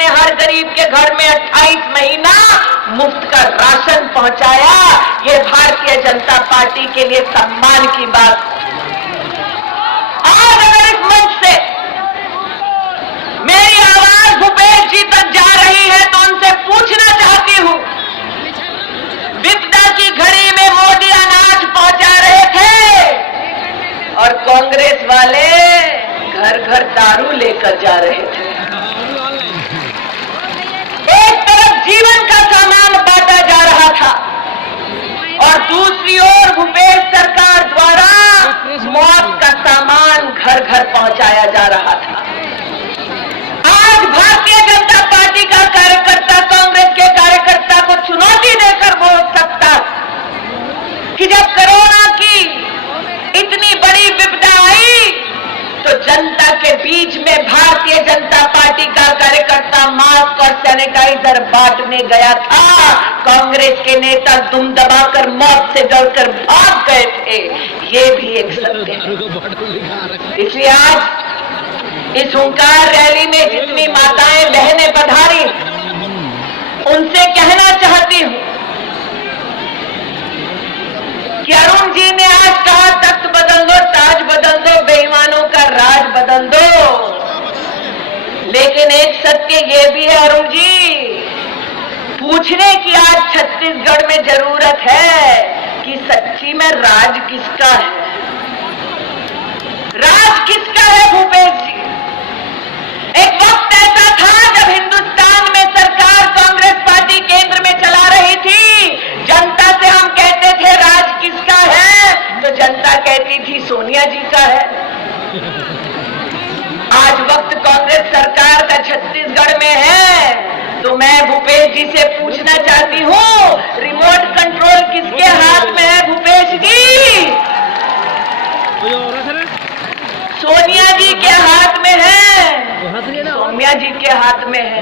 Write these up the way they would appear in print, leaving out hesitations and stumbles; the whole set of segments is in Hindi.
ने हर गरीब के घर में 28 महीना मुफ्त का राशन पहुंचाया। ये भारतीय जनता पार्टी के लिए सम्मान की बात। आज अगर इस मंच से मेरी आवाज भूपेश जी तक जा रही है तो उनसे पूछना चाहती हूं, विपदा की घड़ी में मोदी अनाज पहुंचा रहे थे और कांग्रेस वाले घर घर दारू लेकर जा रहे थे। एक तरफ जीवन का सामान बांटा जा रहा था और दूसरी ओर भूपेश सरकार द्वारा मौत का सामान घर घर पहुंचाया जा रहा था। आज भारतीय जनता पार्टी का कार्यकर्ता कांग्रेस के कार्यकर्ता को चुनौती देकर बोल सकता कि जब कोरोना की इतनी बड़ी विपदा आई तो जनता के बीच में भारतीय जनता पार्टी का कार्यकर्ता मास्क और सैनिटाइजर बांटने गया था। कांग्रेस के नेता दुम दबाकर मौत से डरकर भाग गए थे। ये भी एक सत्य है। इसलिए आज इस हुंकार रैली में जितनी माताएं बहनें पधारी, उनसे कहना चाहती हूं कि अरुण जी ने आज कहा तख्त बदल दो, ताज बदल दो, बेईमानों का राज बदल दो। लेकिन एक सत्य ये भी है अरुण जी, पूछने की आज छत्तीसगढ़ में जरूरत है कि सच्ची में राज किसका है? राज किसका है भूपेश जी? एक वक्त ऐसा था जब हिंदुस्तान में सरकार कांग्रेस पार्टी केंद्र में चला रही थी, जनता से हम कहते थे राज किसका है, तो जनता कहती थी सोनिया जी का है। आज वक्त कांग्रेस सरकार का छत्तीसगढ़ में है तो मैं भूपेश जी से पूछना चाहती हूं, रिमोट कंट्रोल किसके हाथ में है भूपेश जी? सोनिया जी के हाथ में है, सोनिया जी के हाथ में है।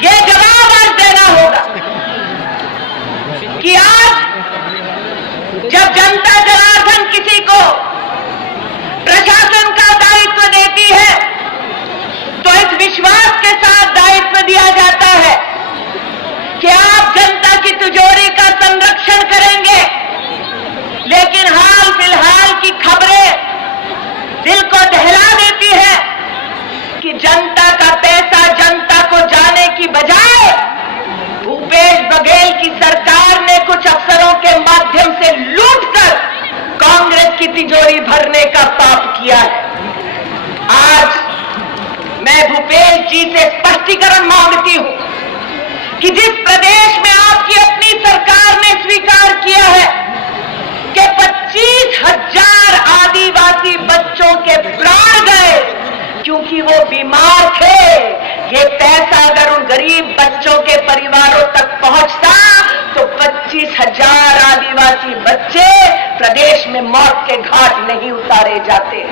ये जवाब आज देना होगा कि आज जब जनता जनार्दन किसी को प्रशासन का दायित्व देती है तो इस विश्वास के साथ दायित्व दिया जाता है कि आप जनता की तिजोरी का संरक्षण करेंगे। लेकिन हाल फिलहाल की खबरें दिल को दहला देती है कि जनता का पैसा जनता को जाने की बजाय भूपेश बघेल की सरकार ने कुछ अफसरों के माध्यम से लूटकर कांग्रेस की तिजोरी भरने का पाप किया है। आज मैं भूपेश जी से स्पष्टीकरण मांगती हूं कि जिस प्रदेश में आपकी अपनी सरकार ने स्वीकार किया है कि 25,000 आदिवासी बच्चों के प्राण गए क्योंकि वो बीमार थे, ये पैसा अगर उन गरीब बच्चों के परिवारों तक पहुंचता तो 25,000 आदिवासी बच्चे प्रदेश में मौत के घाट नहीं उतारे जाते।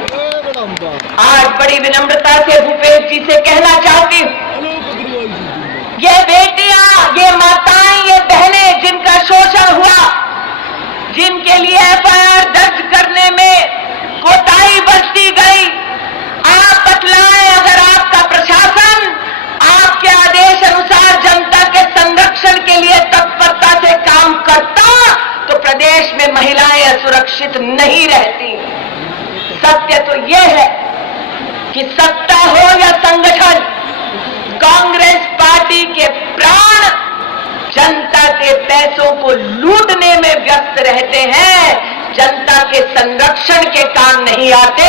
आज बड़ी विनम्रता से भूपेश जी से कहना चाहती हूं, ये बेटियां, ये माताएं, ये बहनें जिनका शोषण हुआ, जिनके लिए एफआईआर दर्ज करने में कोताही बरती गई, आप बतलाएं अगर आपका प्रशासन आपके आदेश अनुसार जनता के संरक्षण के लिए तत्परता से काम करता तो प्रदेश में महिलाएं असुरक्षित नहीं रहती। सत्य तो यह है कि सत्ता हो या संगठन, कांग्रेस पार्टी के प्राण जनता के पैसों को लूटने में व्यस्त रहते हैं, जनता के संरक्षण के काम नहीं आते।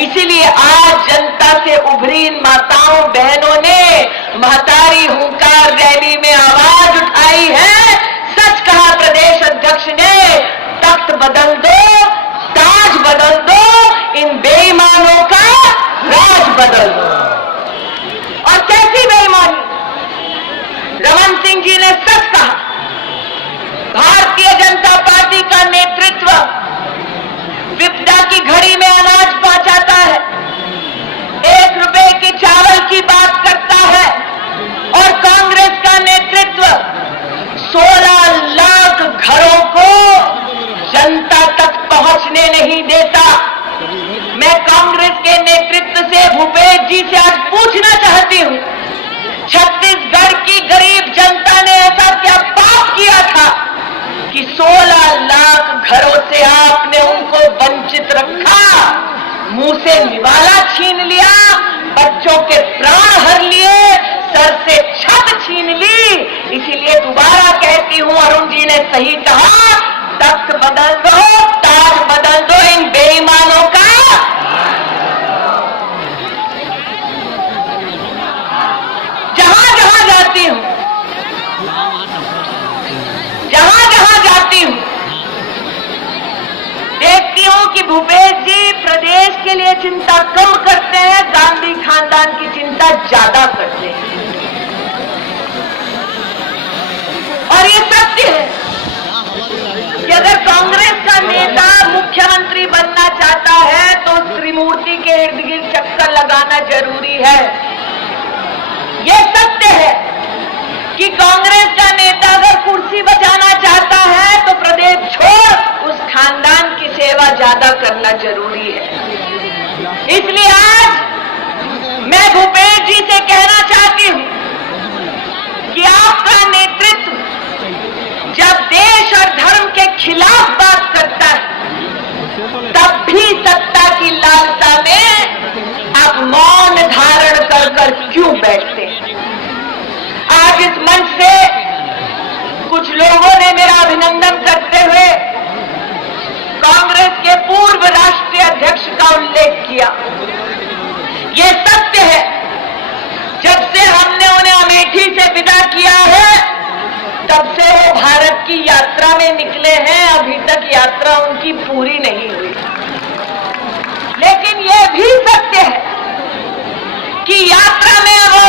इसीलिए आज जनता से उभरी इन माताओं बहनों ने महतारी हुंकार रैली में आवाज उठाई है। सच कहा प्रदेश अध्यक्ष ने, तख्त बदल दो, ताज बदल दो, इन बेईमानों का राज बदल दो। और कैसी बेईमानी? रमन सिंह जी ने सच कहा, भारतीय जनता पार्टी का नेतृत्व विपदा की घड़ी में अनाज पहुंचाता है, 1 रुपए के चावल की बात करता है और कांग्रेस का नेतृत्व 16 लाख घरों को जनता तक पहुंचने नहीं देता। मैं कांग्रेस के नेतृत्व से भूपेश जी से आज पूछना चाहती हूं, छत्तीसगढ़ की गरीब जनता ने ऐसा क्या पाप किया था कि 16 लाख घरों से आपने उनको वंचित रखा, मुंह से निवाला छीन लिया, बच्चों के प्राण हर लिए, सर से छत छीन ली। इसीलिए दोबारा कहती हूं, अरुण जी ने सही कहा, तख्त बदल दो, ताज बदल दो इन बेईमानों का। जहां जहां जाती हूं, देखती हूं कि भूपेश जी प्रदेश के लिए चिंता कम करते हैं, गांधी खानदान की चिंता ज्यादा करते हैं। और ये सत्य है कि अगर कांग्रेस का नेता मुख्यमंत्री बनना चाहता है तो त्रिमूर्ति के इर्द गिर्द चक्कर लगाना जरूरी है। ये सत्य है कि कांग्रेस का नेता अगर कुर्सी बचाना चाहता है तो प्रदेश छोड़ उस खानदान की सेवा ज्यादा करना जरूरी है। इसलिए आज मैं भूपेश जी से कहना चाहती हूं कि आपका नेतृत्व जब देश और धर्म के खिलाफ बात करता है तब भी सत्ता की लालसा में आप मौन धारण कर कर क्यों बैठते हैं? आज इस मंच से कुछ लोगों ने मेरा अभिनंदन करते हुए कांग्रेस के पूर्व राष्ट्रीय अध्यक्ष का उल्लेख किया। ये सत्य है, जब से हमने उन्हें अमेठी से विदा किया है तब से वो भारत की यात्रा में निकले हैं, अभी तक यात्रा उनकी पूरी नहीं हुई। लेकिन यह भी सत्य है कि यात्रा में वो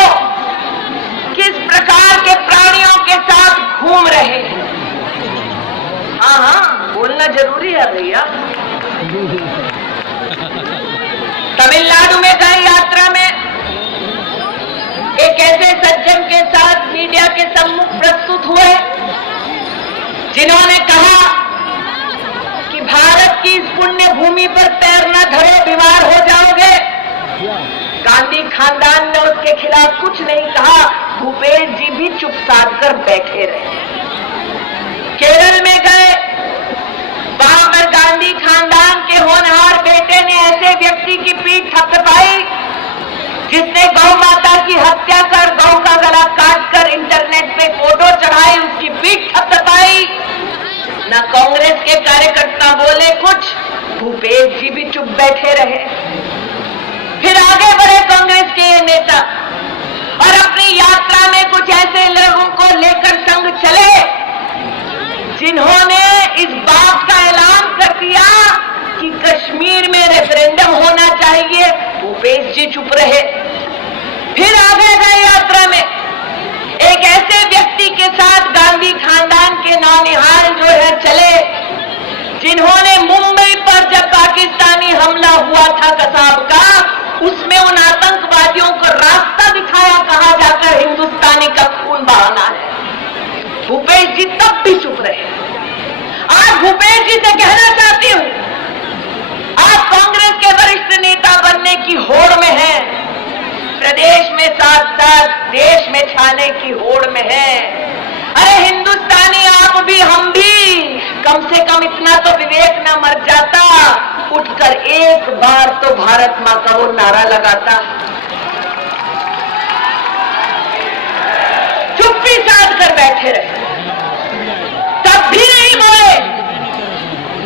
किस प्रकार के प्राणियों के साथ घूम रहे हैं। हाँ, बोलना जरूरी है भैया। तमिलनाडु में गए यात्रा में एक ऐसे सज्जन के साथ मीडिया के सम्मुख प्रस्तुत हुए जिन्होंने कहा कि भारत की इस पुण्य भूमि पर पैर न धरो, बीमार हो जाओगे। गांधी खानदान ने उसके खिलाफ कुछ नहीं कहा, भूपेश जी भी चुप साध कर बैठे रहे। केरल में गए, वहां पर गांधी खानदान के होनहार बेटे ने ऐसे व्यक्ति की पीठ थपथपाई जिसने गौ माता की हत्या कर गौ का गला काटकर इंटरनेट पे फोटो चढ़ाई, उसकी पीठ थपथपाई। न कांग्रेस के कार्यकर्ता बोले कुछ, भूपेश जी भी चुप बैठे रहे। फिर आगे बढ़े कांग्रेस के नेता और अपनी यात्रा में कुछ ऐसे लोगों को लेकर संग चले जिन्होंने इस बात का ऐलान कर दिया कि कश्मीर में रेफरेंडम होना चाहिए। भूपेश जी चुप रहे। फिर आगे गए यात्रा में, एक ऐसे व्यक्ति के साथ गांधी खानदान के नौनिहाल जो है चले जिन्होंने मुंबई पर जब पाकिस्तानी हमला हुआ था कसाब का, उसमें उन आतंकवादियों को रास्ता दिखाया, कहा जाकर हिंदुस्तानी का खून बहाना है। भूपेश जी तब भी चुप रहे। आज भूपेश जी से कहना चाहती हूं, आप कांग्रेस के वरिष्ठ नेता बनने की होड़ में हैं, प्रदेश में साथ साथ देश में छाने की होड़ में हैं। अरे हिंदुस्तानी आप भी हम भी, कम से कम इतना तो विवेक न मर जाता, उठकर एक बार तो भारत मां का वो नारा लगाता। चुप्पी साध कर बैठे रहे, तब भी नहीं बोले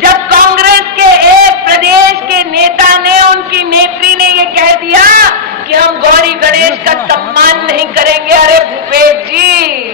जब कांग्रेस के एक प्रदेश के नेता ने, उनकी नेत्री ने ये कह दिया कि हम गौरी गणेश का सम्मान नहीं करेंगे। अरे भूपेश जी,